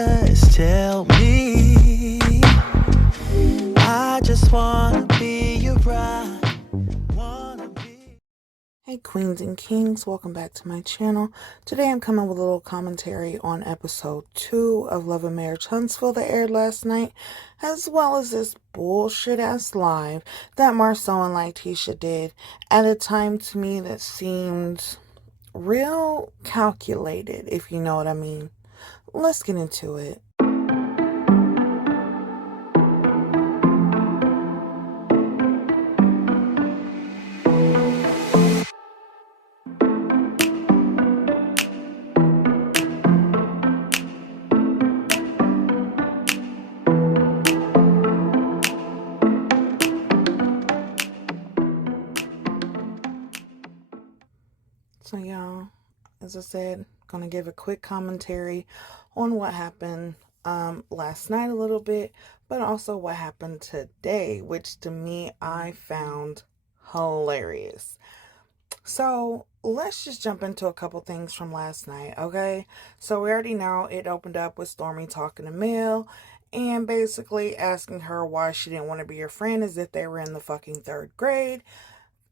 just tell me. I just wanna be your bride. Hey queens and kings, welcome back to my channel. Today I'm coming with a little commentary on episode 2 of Love and Marriage Huntsville that aired last night, as well as this bullshit ass live that Marcel and Letitia did at a time to me that seemed real calculated, if you know what I mean. Let's get into it. So y'all, as I said, gonna give a quick commentary on what happened last night a little bit, but also what happened today, which to me I found hilarious. So let's just jump into a couple things from last night, okay? So we already know it opened up with Stormy talking to Mel and basically asking her why she didn't want to be her friend as if they were in the fucking 3rd grade.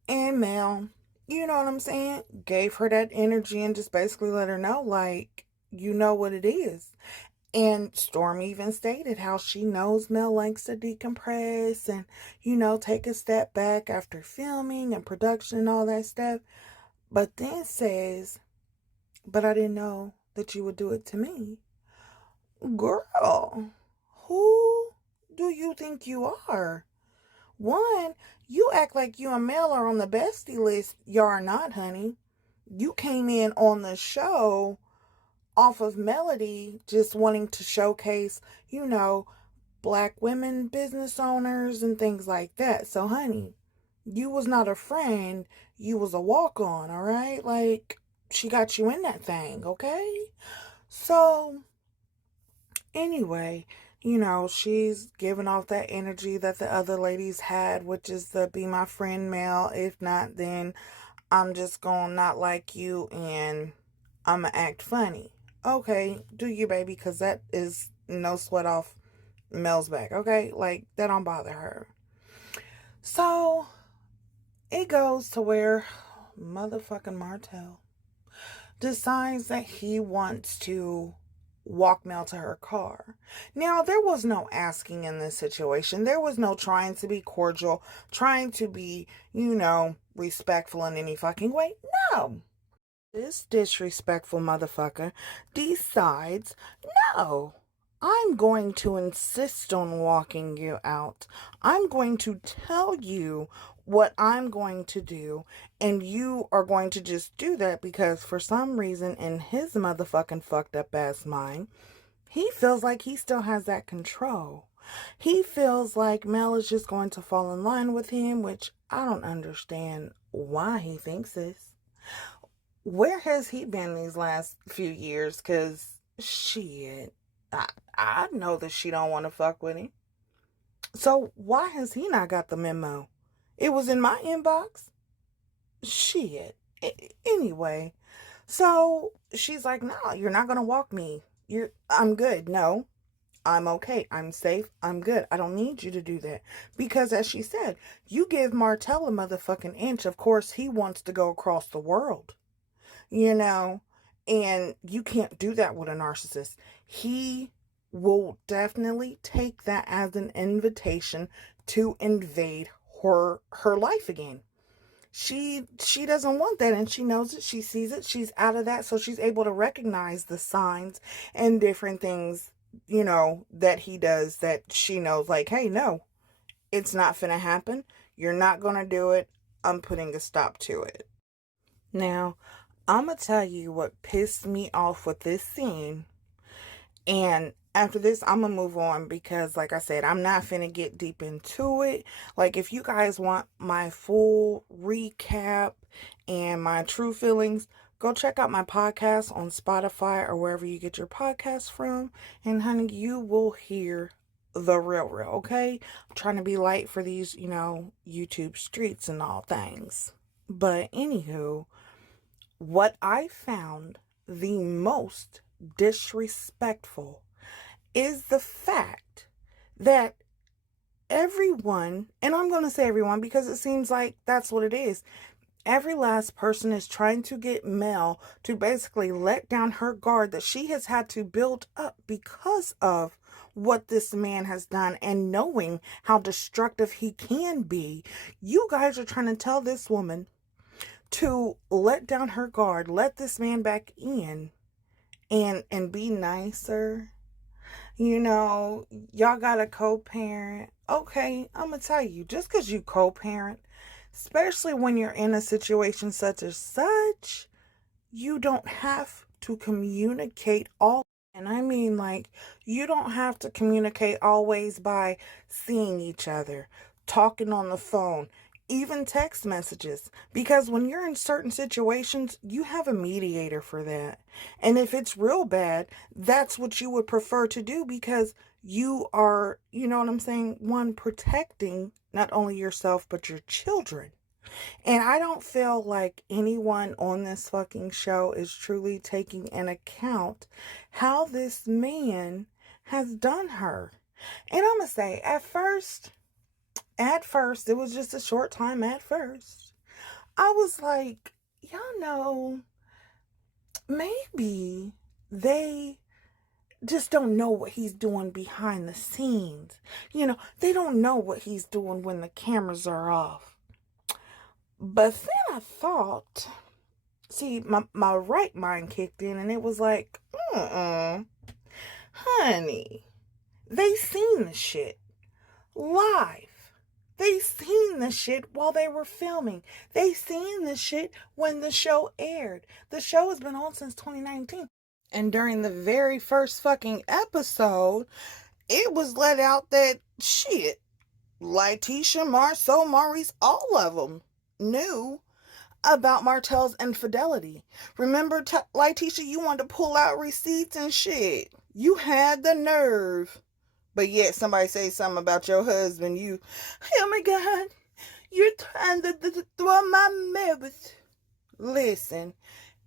And Mel, you know what I'm saying, gave her that energy and just basically let her know, like, you know what it is. And Storm even stated how she knows Mel likes to decompress and, take a step back after filming and production and all that stuff. But then says, but I didn't know that you would do it to me. Girl, who do you think you are? One, you act like you and Mel are on the bestie list. You are not, honey. You came in on the show off of Melody just wanting to showcase, black women business owners and things like that. So, honey, you was not a friend. You was a walk-on, all right? Like, she got you in that thing, okay? So, anyway, she's giving off that energy that the other ladies had, which is the be my friend Mel. If not, then I'm just gonna not like you and I'm gonna act funny. Okay, do you, baby, because that is no sweat off Mel's back, okay? Like, that don't bother her. So, it goes to where motherfucking Martell decides that he wants to walk Mel to her car. Now, there was no asking in this situation. There was no trying to be cordial, trying to be, respectful in any fucking way. No. This disrespectful motherfucker decides, no, I'm going to insist on walking you out. I'm going to tell you what I'm going to do, and you are going to just do that because for some reason in his motherfucking fucked up ass mind, he feels like he still has that control. He feels like Mel is just going to fall in line with him, which I don't understand why he thinks this. Where has he been these last few years? Because, shit, I know that she don't want to fuck with him. So why has he not got the memo? It was in my inbox. Shit. Anyway, so she's like, no, you're not going to walk me. I'm good. No, I'm okay. I'm safe. I'm good. I don't need you to do that. Because as she said, you give Martell a motherfucking inch. Of course, he wants to go across the world. And you can't do that with a narcissist. He will definitely take that as an invitation to invade her life again. She doesn't want that, and she knows it. She sees it. She's out of that, so she's able to recognize the signs and different things, that he does that she knows, like, hey, no, it's not finna happen. You're not gonna do it. I'm putting a stop to it. Now, I'm going to tell you what pissed me off with this scene. And after this, I'm going to move on because, like I said, I'm not finna get deep into it. Like, if you guys want my full recap and my true feelings, go check out my podcast on Spotify or wherever you get your podcasts from. And, honey, you will hear the real, okay? I'm trying to be light for these, YouTube streets and all things. But, anywho, what I found the most disrespectful is the fact that everyone, and I'm going to say everyone because it seems like that's what it is. Every last person is trying to get Mel to basically let down her guard that she has had to build up because of what this man has done and knowing how destructive he can be. You guys are trying to tell this woman to let down her guard, let this man back in and be nicer. You know, y'all got a co-parent. Okay, I'm going to tell you, just because you co-parent, especially when you're in a situation such as such, you don't have to communicate all. And I mean, like, you don't have to communicate always by seeing each other, talking on the phone, even text messages. Because when you're in certain situations, you have a mediator for that. And if it's real bad, that's what you would prefer to do because you are, you know what I'm saying, one, protecting not only yourself, but your children. And I don't feel like anyone on this fucking show is truly taking into account how this man has done her. And I'm going to say, at first, it was just a short time at first. I was like, y'all know, maybe they just don't know what he's doing behind the scenes. You know, they don't know what he's doing when the cameras are off. But then I thought, see, my right mind kicked in and it was like, honey, they seen the shit live. They seen the shit while they were filming. They seen the shit when the show aired. The show has been on since 2019. And during the very first fucking episode, it was let out that shit, Letitia, Marceau, Maurice, all of them knew about Martell's infidelity. Remember, Letitia, you wanted to pull out receipts and shit. You had the nerve. But yet somebody say something about your husband, you, oh my God, you're trying to throw my marriage. Listen,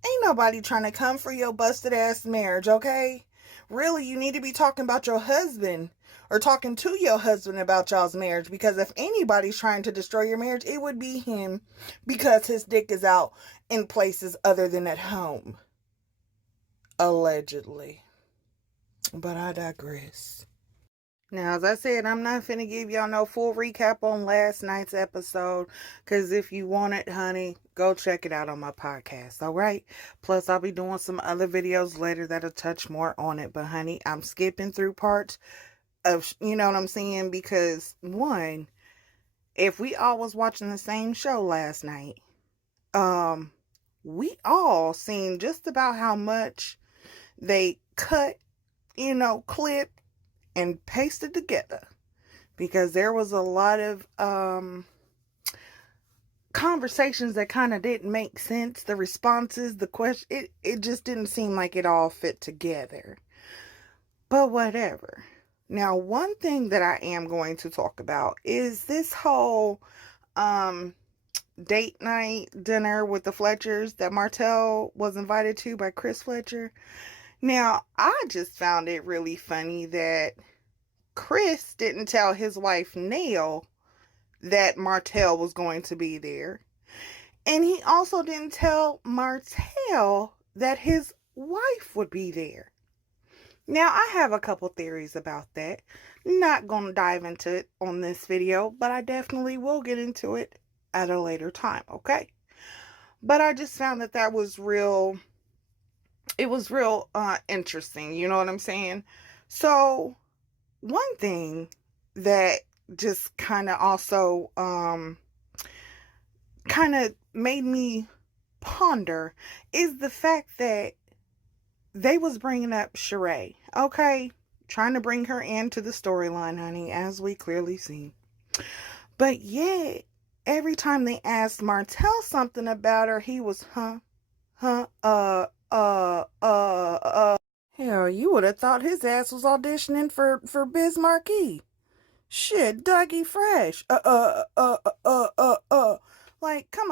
ain't nobody trying to come for your busted ass marriage, okay? Really, you need to be talking about your husband or talking to your husband about y'all's marriage, because if anybody's trying to destroy your marriage, it would be him, because his dick is out in places other than at home. Allegedly. But I digress. Now, as I said, I'm not finna give y'all no full recap on last night's episode, because if you want it, honey, go check it out on my podcast, all right? Plus, I'll be doing some other videos later that'll touch more on it, but honey, I'm skipping through parts of, you know what I'm saying, because one, if we all was watching the same show last night, we all seen just about how much they cut, clipped, and pasted together, because there was a lot of conversations that kind of didn't make sense. The responses, the question, it just didn't seem like it all fit together. But whatever. Now, one thing that I am going to talk about is this whole date night dinner with the Fletchers that Martell was invited to by Chris Fletcher. Now, I just found it really funny that Chris didn't tell his wife, Nell, that Martell was going to be there. And he also didn't tell Martell that his wife would be there. Now, I have a couple theories about that. Not going to dive into it on this video, but I definitely will get into it at a later time, okay? But I just found that was real, it was real interesting, you know what I'm saying? So, one thing that just kind of also kind of made me ponder is the fact that they was bringing up Sheree, okay? Trying to bring her into the storyline, honey, as we clearly see. But yet, every time they asked Martell something about her, he was, Hell, you would have thought his ass was auditioning for Biz Markie. Shit, Dougie Fresh. Like, come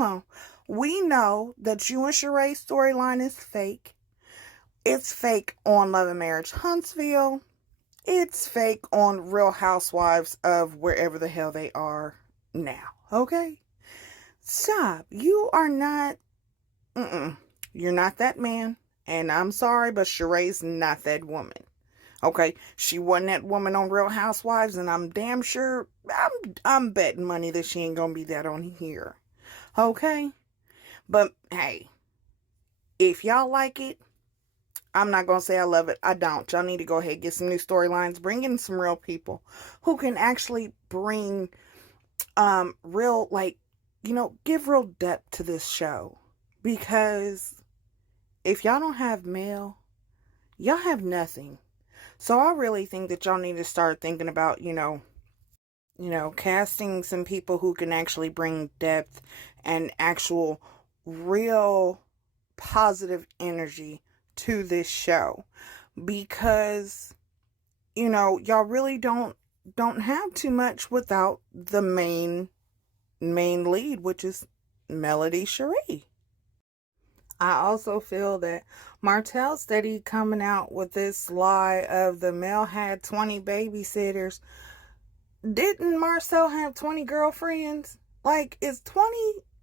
on. We know that you and Sheree's storyline is fake. It's fake on Love and Marriage Huntsville. It's fake on Real Housewives of wherever the hell they are now. Okay? Stop. You are not, you're not that man. And I'm sorry, but Sheree's not that woman. Okay? She wasn't that woman on Real Housewives, and I'm damn sure, I'm betting money that she ain't gonna be that on here. Okay? But, hey, if y'all like it, I'm not going to say I love it. I don't. Y'all need to go ahead and get some new storylines. Bring in some real people who can actually bring real, like, give real depth to this show. Because if y'all don't have Mel, y'all have nothing. So I really think that y'all need to start thinking about, casting some people who can actually bring depth and actual real positive energy to this show, because y'all really don't have too much without the main lead, which is Melody Cherie. I also feel that Martell steady coming out with this lie of the Mel had 20 babysitters. Didn't Marcel have 20 girlfriends? Like, is 20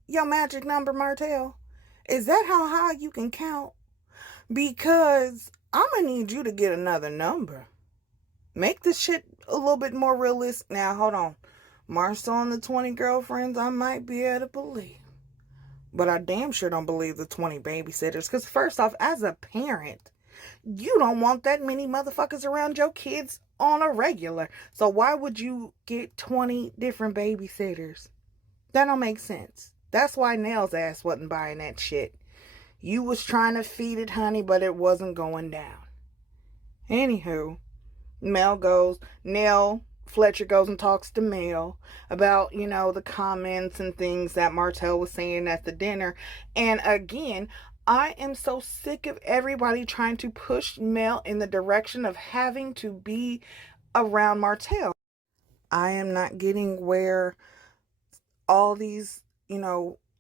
your magic number, Martell? Is that how high you can count? Because I'm going to need you to get another number. Make this shit a little bit more realistic. Now, hold on. Marcel and the 20 girlfriends, I might be able to believe. But I damn sure don't believe the 20 babysitters. Because first off, as a parent, you don't want that many motherfuckers around your kids on a regular. So why would you get 20 different babysitters? That don't make sense. That's why Nell's ass wasn't buying that shit. You was trying to feed it, honey, but it wasn't going down. Anywho, Fletcher goes and talks to Mel about, the comments and things that Martell was saying at the dinner. And again, I am so sick of everybody trying to push Mel in the direction of having to be around Martell. I am not getting where all these,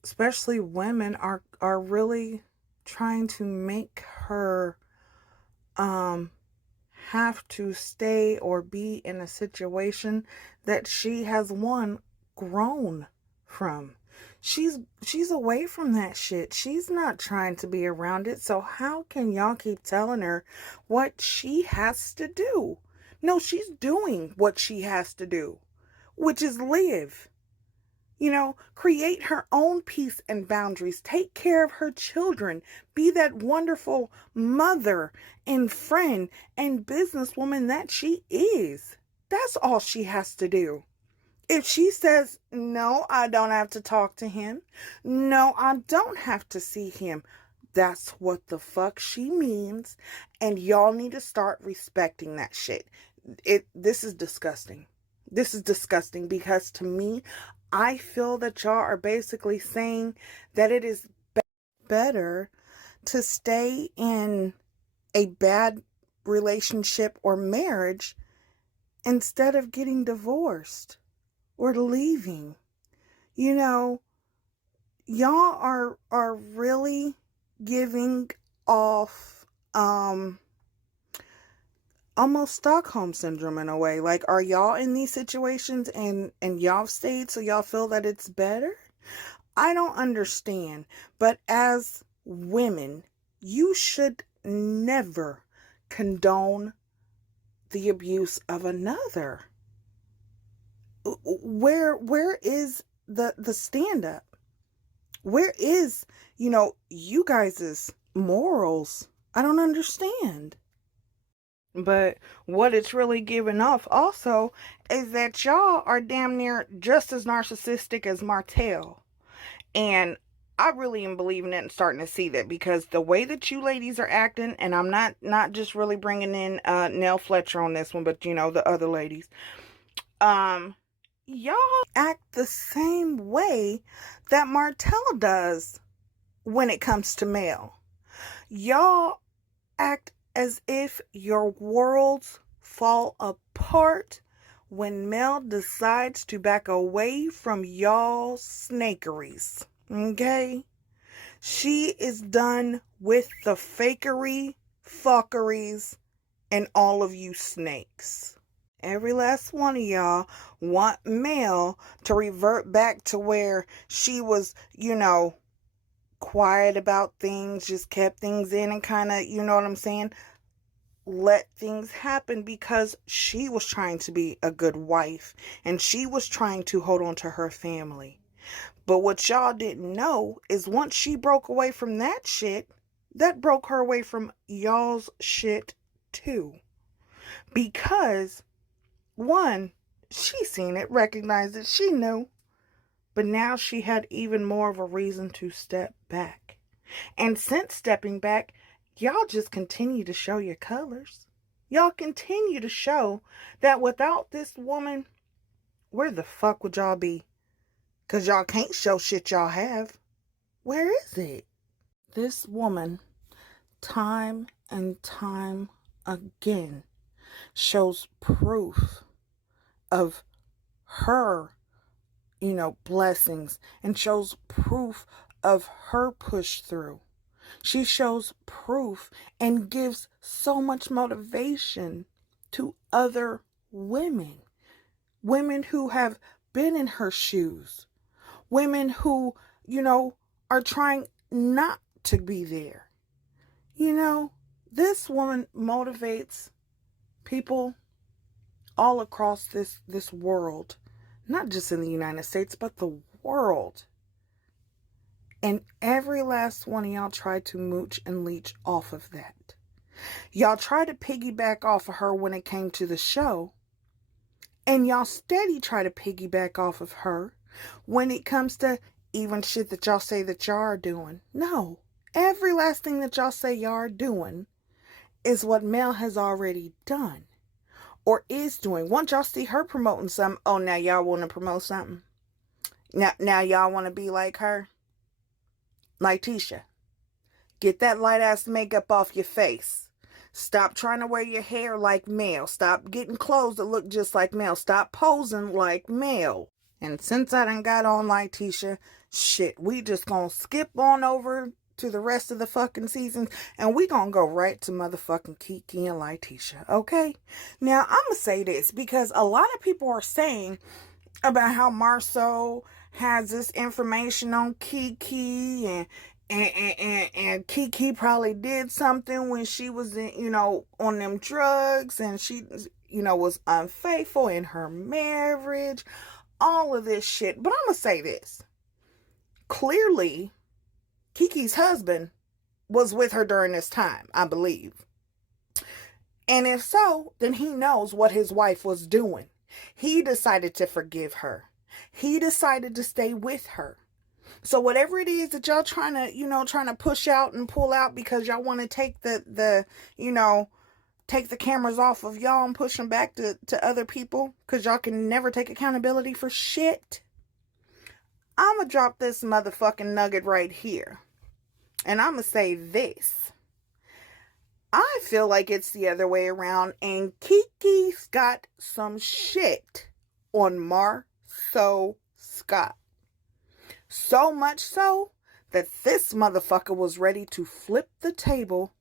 especially women are really trying to make her have to stay or be in a situation that she has grown from. She's away from that shit. She's not trying to be around it. So how can y'all keep telling her what she has to do? No, she's doing what she has to do, which is live. Create her own peace and boundaries. Take care of her children. Be that wonderful mother and friend and businesswoman that she is. That's all she has to do. If she says, no, I don't have to talk to him. No, I don't have to see him. That's what the fuck she means. And y'all need to start respecting that shit. This is disgusting. This is disgusting because to me, I feel that y'all are basically saying that it is better to stay in a bad relationship or marriage instead of getting divorced or leaving. Y'all are really giving off almost Stockholm syndrome in a way. Like, are y'all in these situations and y'all stayed so y'all feel that it's better? I don't understand. But as women, you should never condone the abuse of another. Where is the stand up? Where is, you guys' morals? I don't understand. But what it's really giving off also is that y'all are damn near just as narcissistic as Martell. And I really am believing it and starting to see that, because the way that you ladies are acting, and I'm not just really bringing in Nell Fletcher on this one, but the other ladies, y'all act the same way that Martell does when it comes to Mel. Y'all act as if your worlds fall apart when Mel decides to back away from y'all snakeries. Okay? She is done with the fakery fuckeries, and all of you snakes. Every last one of y'all want Mel to revert back to where she was, quiet about things, just kept things in and kind of, you know what I'm saying? Let things happen because she was trying to be a good wife and she was trying to hold on to her family. But what y'all didn't know is once she broke away from that shit, that broke her away from y'all's shit too. Because, one, she seen it, recognized it, she knew. But now she had even more of a reason to step back. And since stepping back, y'all just continue to show your colors. Y'all continue to show that without this woman, where the fuck would y'all be? Because y'all can't show shit y'all have. Where is it? This woman, time and time again, shows proof of her, blessings, and shows proof of her push through. She shows proof and gives so much motivation to other women. Women who have been in her shoes. Women who, are trying not to be there. This woman motivates people all across this world. Not just in the United States, but the world. And every last one of y'all tried to mooch and leech off of that. Y'all tried to piggyback off of her when it came to the show. And y'all steady try to piggyback off of her when it comes to even shit that y'all say that y'all are doing. No. Every last thing that y'all say y'all are doing is what Mel has already done. Or is doing. Once y'all see her promoting something, oh, now y'all want to promote something. Now y'all want to be like her. Like Tisha. Get that light ass makeup off your face. Stop trying to wear your hair like Mel. Stop getting clothes that look just like Mel. Stop posing like Mel. And since I done got on like Tisha, shit, we just gonna skip on over to the rest of the fucking seasons, and we gonna go right to motherfucking Kiki and Letitia, okay? Now, I'm gonna say this, because a lot of people are saying about how Marceau has this information on Kiki, and Kiki probably did something when she was in, on them drugs, and she, was unfaithful in her marriage, all of this shit. But I'm gonna say this. Clearly, Kiki's husband was with her during this time, I believe. And if so, then he knows what his wife was doing. He decided to forgive her. He decided to stay with her. So whatever it is that y'all trying to push out and pull out because y'all want to take take the cameras off of y'all and push them back to other people because y'all can never take accountability for shit. I'm going to drop this motherfucking nugget right here. And I'm going to say this. I feel like it's the other way around. And Kiki's got some shit on Marceau Scott. So much so that this motherfucker was ready to flip the table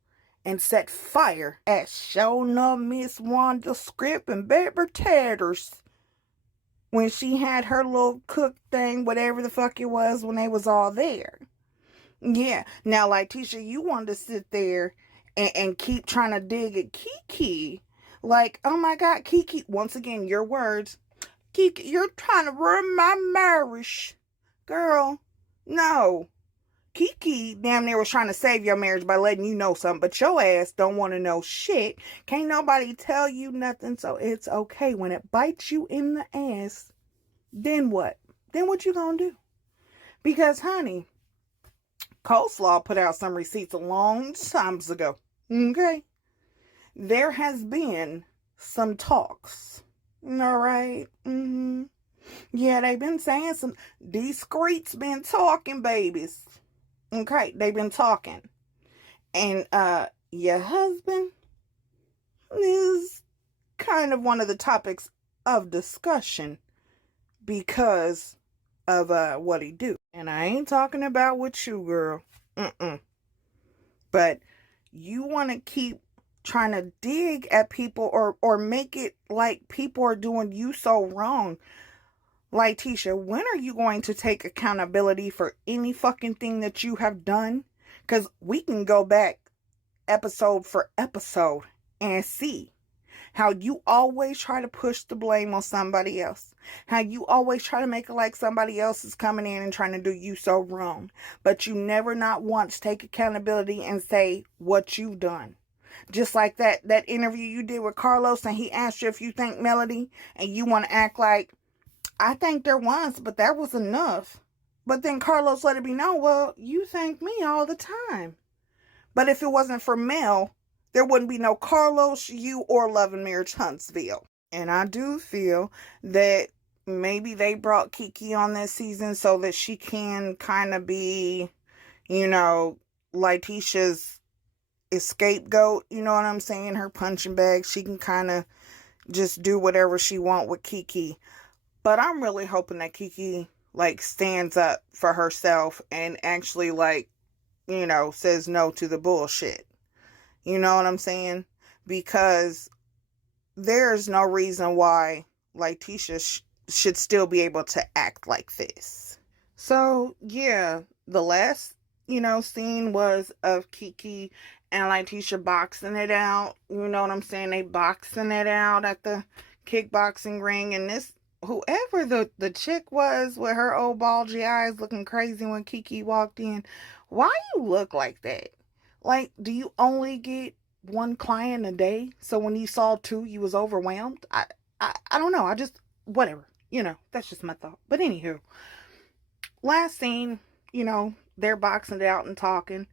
and set fire at Shona Miss Wanda script and baby tatters. When she had her little cook thing, whatever the fuck it was, when they was all there. Yeah. Now, like, Tisha, you wanted to sit there and keep trying to dig at Kiki. Like, oh my God, Kiki. Once again, your words. Kiki, you're trying to ruin my marriage. Girl, no. Kiki damn near was trying to save your marriage by letting you know something, but your ass don't want to know shit. Can't nobody tell you nothing, so it's okay. When it bites you in the ass, then what? Then what you gonna do? Because, honey, Coleslaw put out some receipts a long times ago, okay? There has been some talks, all right? Mm-hmm. Yeah, they've been saying some, discreet's been talking, babies. Okay, they've been talking. And your husband is kind of one of the topics of discussion because of what he do. And I ain't talking about with you, girl. But you want to keep trying to dig at people or make it like people are doing you so wrong. Like, Tisha, when are you going to take accountability for any fucking thing that you have done? Because we can go back episode for episode and see how you always try to push the blame on somebody else. How you always try to make it like somebody else is coming in and trying to do you so wrong. But you never not once take accountability and say what you've done. Just like that interview you did with Carlos, and he asked you if you thank Melody, and you want to act like, I thanked her once, but that was enough. But then Carlos let it be known, well, you thank me all the time. But if it wasn't for Mel, there wouldn't be no Carlos, you, or Love and Marriage Huntsville. And I do feel that maybe they brought Kiki on this season so that she can kind of be, Letitia's scapegoat, you know what I'm saying? Her punching bag. She can kind of just do whatever she want with Kiki. But I'm really hoping that Kiki, stands up for herself and actually, says no to the bullshit. You know what I'm saying? Because there's no reason why Letitia should still be able to act like this. So, yeah, the last, scene was of Kiki and Letitia boxing it out. You know what I'm saying? They boxing it out at the kickboxing ring. And this, whoever the chick was with her old bulgy eyes looking crazy when Kiki walked in, why you look like that? Like, do you only get one client a day? So when you saw two, you was overwhelmed? I don't know. Whatever. That's just my thought. But anywho, last scene, they're boxing it out and talking.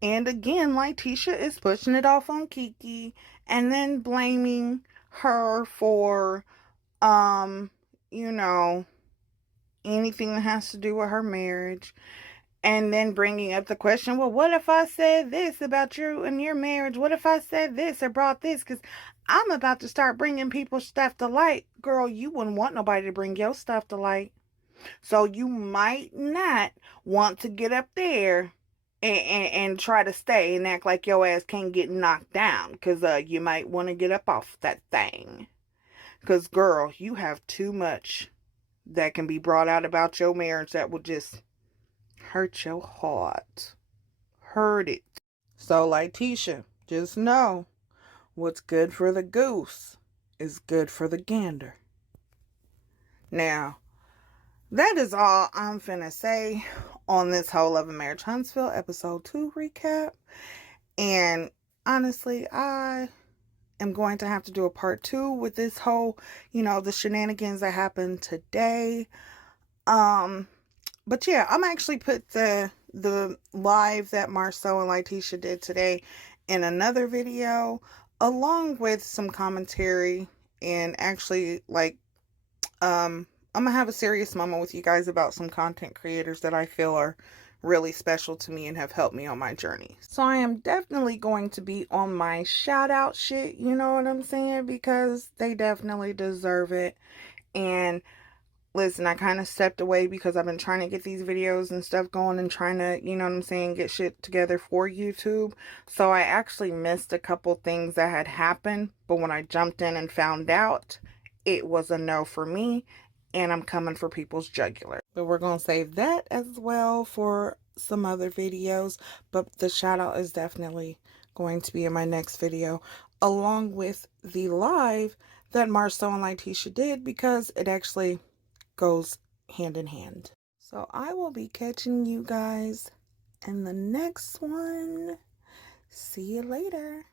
And again, Letitia is pushing it off on Kiki and then blaming her for, anything that has to do with her marriage. And then bringing up the question, well, what if I said this about you and your marriage? What if I said this or brought this? Because I'm about to start bringing people's stuff to light. Girl, you wouldn't want nobody to bring your stuff to light. So you might not want to get up there and try to stay and act like your ass can't get knocked down. Because you might want to get up off that thing. Because, girl, you have too much that can be brought out about your marriage that will just hurt your heart. Hurt it. So, Letitia, just know what's good for the goose is good for the gander. Now, that is all I'm finna say on this whole Love and Marriage Huntsville episode 2 recap. And honestly, I am going to have to do a part 2 with this whole, the shenanigans that happened today. But yeah, I'm actually put the live that Marceau and Letitia did today in another video, along with some commentary, and actually, I'm gonna have a serious moment with you guys about some content creators that I feel are really special to me and have helped me on my journey. So I am definitely going to be on my shout out shit, you know what I'm saying? Because they definitely deserve it. And listen, I kind of stepped away because I've been trying to get these videos and stuff going and trying to, get shit together for YouTube. So I actually missed a couple things that had happened. But when I jumped in and found out, it was a no for me. And I'm coming for people's jugular. But we're going to save that as well for some other videos. But the shout out is definitely going to be in my next video, along with the live that Marceau and Letitia did, because it actually goes hand in hand. So I will be catching you guys in the next one. See you later.